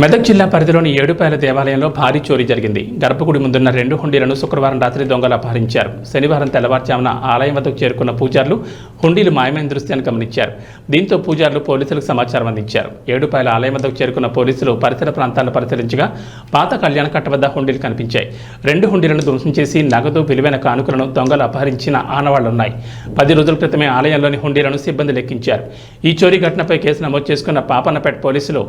మెదక్ జిల్లా పరిధిలోని ఏడుపాయల దేవాలయంలో భారీ చోరీ జరిగింది. గర్భగుడి ముందున్న 2 హుండీలను శుక్రవారం రాత్రి దొంగలు అపహరించారు. శనివారం తెల్లవారుజామున ఆలయం వద్దకు చేరుకున్న పూజారులు హుండీలు మాయమైన దృశ్యాన్ని గమనించారు. దీంతో పూజారులు పోలీసులకు సమాచారం అందించారు. ఏడుపాయల ఆలయం వద్దకు చేరుకున్న పోలీసులు పరిసర ప్రాంతాలను పరిశీలించగా పాత కళ్యాణ కట్ట వద్ద హుండీలు కనిపించాయి. 2 హుండీలను ధ్వంసం చేసి నగదు విలువైన కానుకలను దొంగలు అపహరించిన ఆనవాళ్లున్నాయి. 10 రోజుల క్రితమే ఆలయంలోని హుండీలను సిబ్బంది లెక్కించారు. ఈ చోరీ ఘటనపై కేసు నమోదు చేసుకున్న పాపన్నపేట పోలీసులు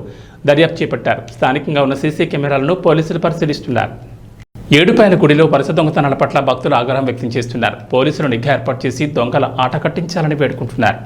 దర్యాప్తు చేపట్టారు. స్థానికంగా ఉన్న సీసీ కెమెరాలను పోలీసులు పరిశీలిస్తున్నారు. ఏడుపాయల గుడిలో వరుస దొంగతనాల పట్ల భక్తులు ఆగ్రహం వ్యక్తం చేస్తున్నారు. పోలీసులు నిఘా ఏర్పాటు చేసి దొంగల ఆట కట్టించాలని వేడుకుంటున్నారు.